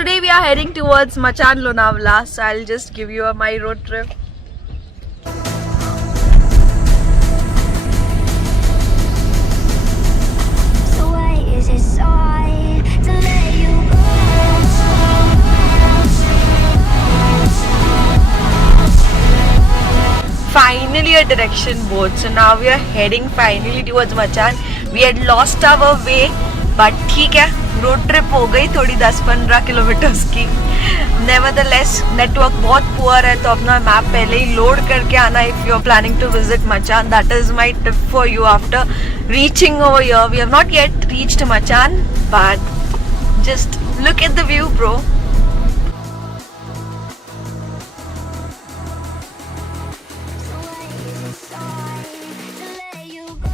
today we are heading towards Machan Lonavala. So I'll just give you my road trip. So why is it so hard to let you go? Finally a direction board. So now we are heading finally towards Machan. We had lost our way, but ठीक है, road trip हो गई थोड़ी 10-15 kilometres की. Nevertheless, network बहुत poor है, तो अपना मैप पहले ही लोड करके आना if you are planning to visit Machan. That is my tip for you after reaching over here. We have not yet reached Machan, but just look at the view, bro. So why is it so hard to let you go?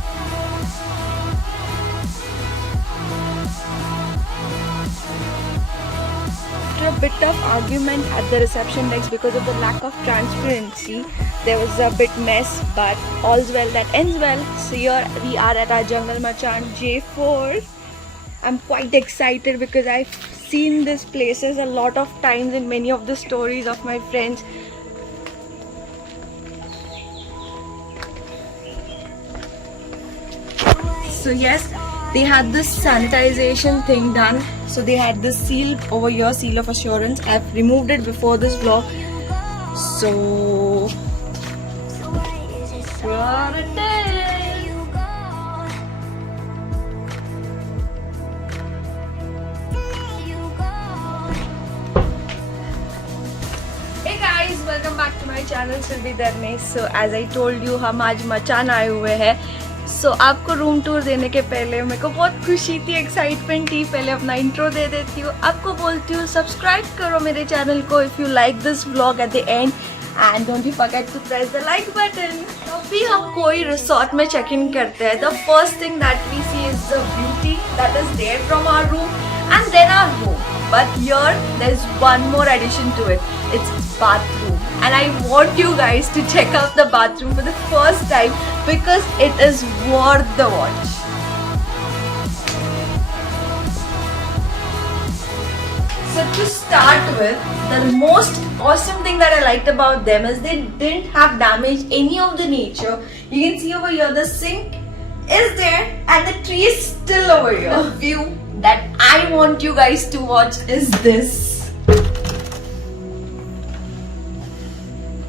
After a bit of argument at the reception desk because of the lack of transparency, there was a bit mess, but all's well that ends well. So here we are at our Jungle Machan J4. I'm quite excited because I've seen these places a lot of times in many of the stories of my friends. So yes, they had this sanitization thing done. So they had this seal over here, seal of assurance. I've removed it before this vlog. So So why is it so hard to let you go? Let you go. Hey guys, welcome back to my channel Silvi Darne. So as I told you, हम आज मचान आए हुए हैं. So आपको room tour देने के पहले मेरे को बहुत खुशी थी, एक्साइटमेंट थी. पहले अपना इंट्रो दे देती हूँ. आपको बोलती हूँ सब्सक्राइब करो मेरे चैनल को if you like this vlog at the end, and don't be forget to press the like button. अभी हम कोई रिसोर्ट में चेक इन करते हैं, the first thing that we see is the beauty that is there from our room and then our home. But here there's one more addition to it. It's bathroom, and I want you guys to check out the bathroom for the first time because it is worth the watch. So to start with, the most awesome thing that I liked about them is they didn't have damaged any of the nature. You can see over here the sink is there and the tree is still over here. The view that I want you guys to watch is this.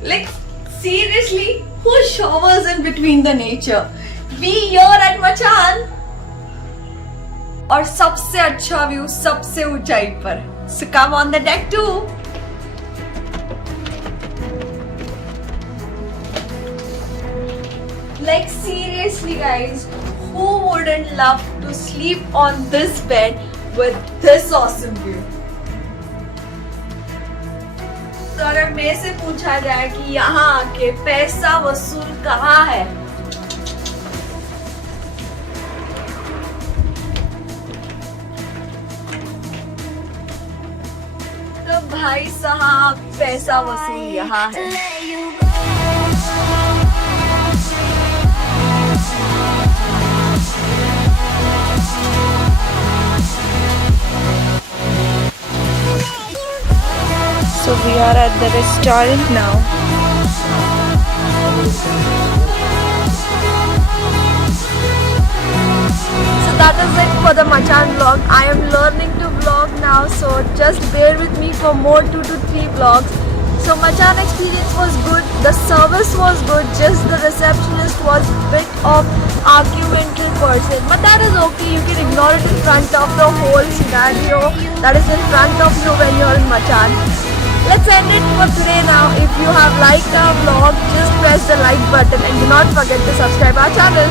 Like seriously, who showers in between the nature? We here at Machan. और सबसे अच्छा view सबसे ऊंचाई पर. So come on the deck too. Like seriously guys, who wouldn't love to sleep on this bed with this awesome view? तो अगर मेरे से पूछा जाए कि यहाँ आके पैसा वसूल कहाँ है, तो भाई साहब पैसा वसूल यहाँ है. Let you go. So we are at the restaurant now. So that is it for the Machan vlog. I am learning to vlog now, so just bear with me for more 2 to 3 vlogs. So Machan experience was good, the service was good, just the receptionist was bit of argumentative person. But that is okay, you can ignore it in front of the whole scenario that is in front of you when you're in Machan. Let's end it for today now. If you have liked our vlog, just press the like button and do not forget to subscribe our channel.